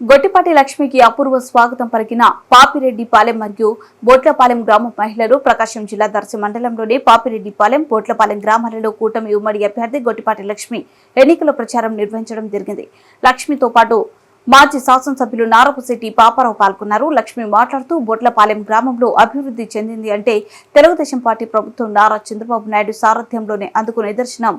గొట్టిపాటి లక్ష్మికి అపూర్వ స్వాగతం పలికిన పాపిరెడ్డిపాలెం మరియు బోట్లపాలెం గ్రామ మహిళలు ప్రకాశం జిల్లా దర్శి మండలంలోని పాపిరెడ్డిపాలెం బోట్లపాలెం గ్రామాలలో కూటమి ఉమ్మడి అభ్యర్థి గొట్టిపాటి లక్ష్మి ఎన్నికల ప్రచారం నిర్వహించడం జరిగింది. లక్ష్మితో పాటు మాజీ శాసనసభ్యులు నారపుశెట్టి పాపారావు పాల్గొన్నారు. లక్ష్మి మాట్లాడుతూ బొట్లపాలెం గ్రామంలో అభివృద్ధి చెందింది అంటే తెలుగుదేశం పార్టీ ప్రభుత్వం నారా చంద్రబాబు నాయుడు సారథ్యంలోనే అందుకు నిదర్శనం.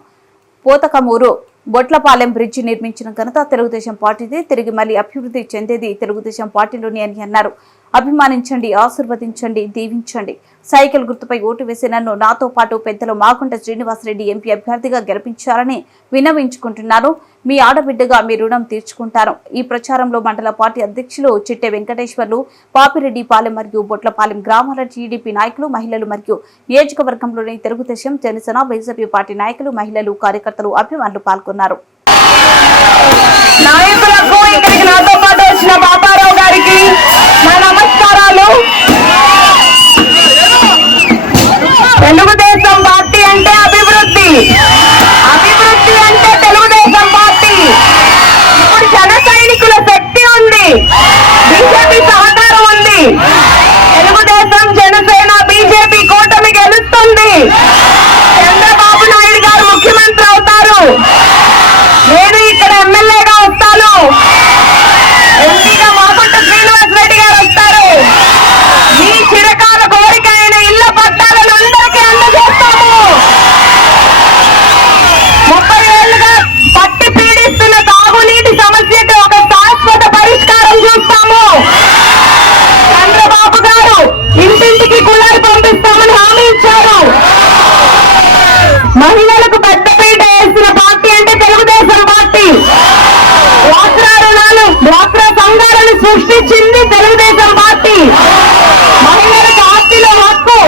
పోతకమూరు బొట్లపాలెం బ్రిడ్జి నిర్మించిన ఘనత తెలుగుదేశం పార్టీదే. తిరిగి మళ్ళీ అభివృద్ధి చెందేది తెలుగుదేశం పార్టీలోని అని అన్నారు. అభిమానించండి ఆశీర్వదించండి దీవించండి. సైకిల్ గుర్తుపై ఓటు వేసి నన్ను నాతో పాటు పెద్దలు మాగుంట శ్రీనివాసరెడ్డి ఎంపీ అభ్యర్థిగా గెలిపించారని విన్నవించుకుంటున్నాను. మీ ఆడబిడ్డగా మీ రుణం తీర్చుకుంటాను. ఈ ప్రచారంలో మండల పార్టీ అధ్యక్షులు చిట్టె వెంకటేశ్వర్లు పాపిరెడ్డి పాలెం మరియు బొట్లపాలెం గ్రామాల టీడీపీ నాయకులు మహిళలు మరియు నియోజకవర్గంలోని తెలుగుదేశం జనసేన బీజేపీ పార్టీ నాయకులు మహిళలు కార్యకర్తలు అభిమానులు పాల్గొన్నారు. నాయకులకు ఇక్కడికి మహిళలకు పెద్దపీట వేసిన పార్టీ అంటే తెలుగుదేశం పార్టీ. డ్వాక్రా రుణాలు డ్వాక్రా సంఘాలను సృష్టించింది తెలుగుదేశం పార్టీ. మహిళలకు ఆస్తిలో హక్కు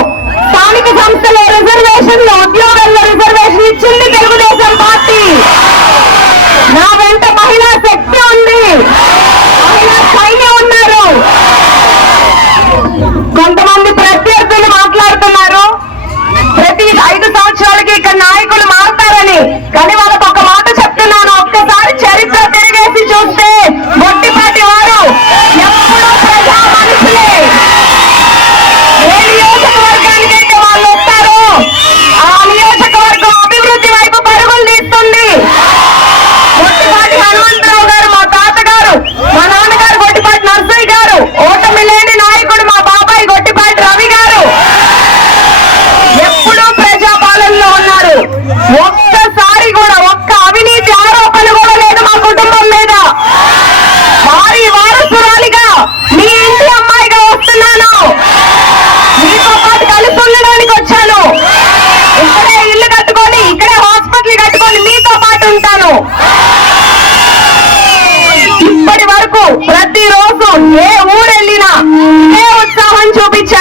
స్థానిక సంస్థలో రిజర్వేషన్లు ఏ ఊరు వెళ్ళినా ఏ ఉత్సాహం చూపించారు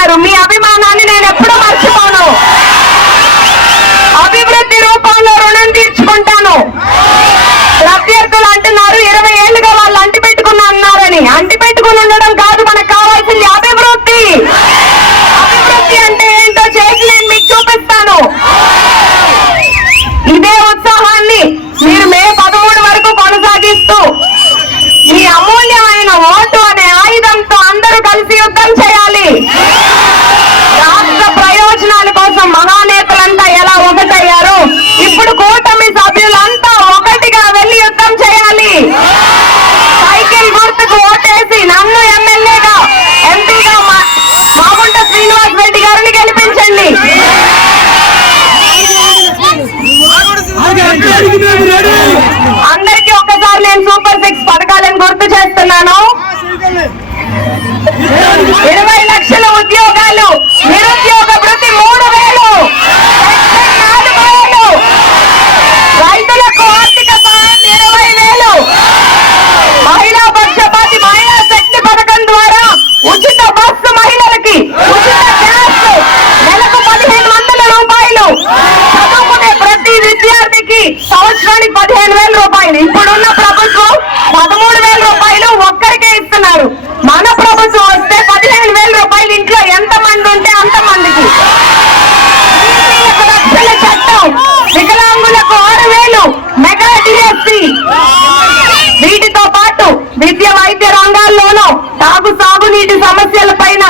గుర్తు సంవత్సరానికి పదిహేను వేల రూపాయలు. ఇప్పుడున్న ప్రభుత్వం పదమూడు వేల రూపాయలు ఒక్కరికే ఇస్తున్నారు. మన ప్రభుత్వం వస్తే పదిహేను వేల రూపాయలు ఇంట్లో ఎంత మంది ఉంటే అంత మందికి. చట్టం వికలాంగులకు ఆరు వేలు మెగా డిఎస్సి వీటితో పాటు విద్య వైద్య రంగాల్లోనూ తాగు సాగునీటి సమస్యల పైన